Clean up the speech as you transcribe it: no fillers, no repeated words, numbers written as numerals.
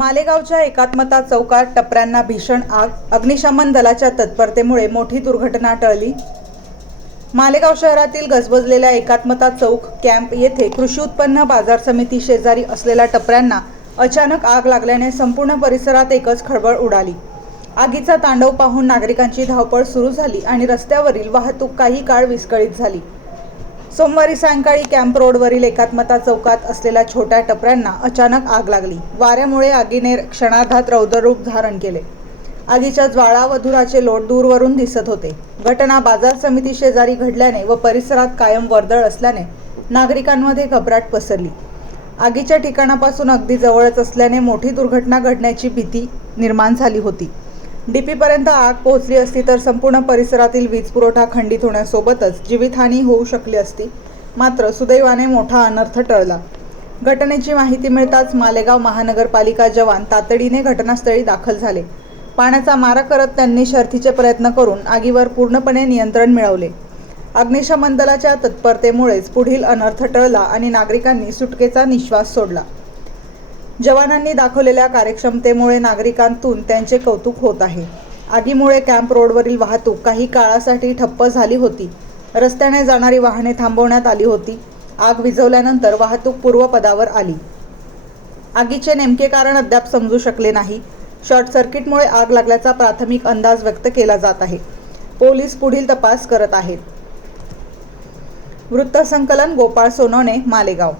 मालेगावच्या एकात्मता चौकात टपऱ्यांना भीषण आग, अग्निशमन दलाच्या तत्परतेमुळे मोठी दुर्घटना टळली। मालेगाव शहरातील गजबजलेल्या एकात्मता चौक कॅम्प येथे कृषी उत्पन्न बाजार समिती शेजारी असलेल्या टपऱ्यांना अचानक आग लागल्याने संपूर्ण परिसरात एकच खळबळ उडाली। आगीचा तांडव पाहून नागरिकांची धावपळ सुरू झाली आणि रस्त्यावरील वाहतूक काही काळ विस्कळीत झाली। सोमवारी सायंकाळी कॅम्प रोडवरील एकात्मता चौकात असलेल्या छोट्या टपऱ्यांना अचानक आग लागली। वाऱ्यामुळे आगीने क्षणार्धात रौद्ररूप धारण केले। आगीच्या ज्वाळा व धुराचे लोट दूरवरून दिसत होते। घटना बाजार समिती शेजारी घडल्याने व परिसरात कायम वर्दळ असल्याने नागरिकांमध्ये घबराट पसरली। आगीच्या ठिकाणापासून अगदी जवळच असल्याने मोठी दुर्घटना घडण्याची भीती निर्माण झाली होती। डीपीपर्यंत आग पोहोचली असती तर संपूर्ण परिसरातील वीज पुरवठा खंडित होण्यासोबतच जीवितहानी होऊ शकली असती। मात्र सुदैवाने मोठा अनर्थ टळला। घटनेची माहिती मिळताच मालेगाव महानगरपालिका जवान तातडीने घटनास्थळी दाखल झाले। पाण्याचा मारा करत त्यांनी शर्थीचे प्रयत्न करून आगीवर पूर्णपणे नियंत्रण मिळवले। अग्निशमन दलाच्या तत्परतेमुळेच पुढील अनर्थ टळला आणि नागरिकांनी सुटकेचा निश्वास सोडला। जवानांनी दाखवलेल्या कार्यक्षमतेमुळे नागरिकांतून त्यांचे कौतुक होत आहे। आगीमुळे कॅम्प रोडवरील वाहतूक काही काळासाठी ठप्प झाली होती। रस्त्याने जाणारी वाहने थांबवण्यात आली होती। आग विझवल्यानंतर वाहतूक पूर्वपदावर आली। आगीचे नेमके कारण अद्याप समजू शकले नाही। शॉर्ट सर्किटमुळे आग लागल्याचा प्राथमिक अंदाज व्यक्त केला जात आहे। पोलीस पुढील तपास करत आहेत। वृत्तसंकलन गोपाळ सोनवणे, मालेगाव।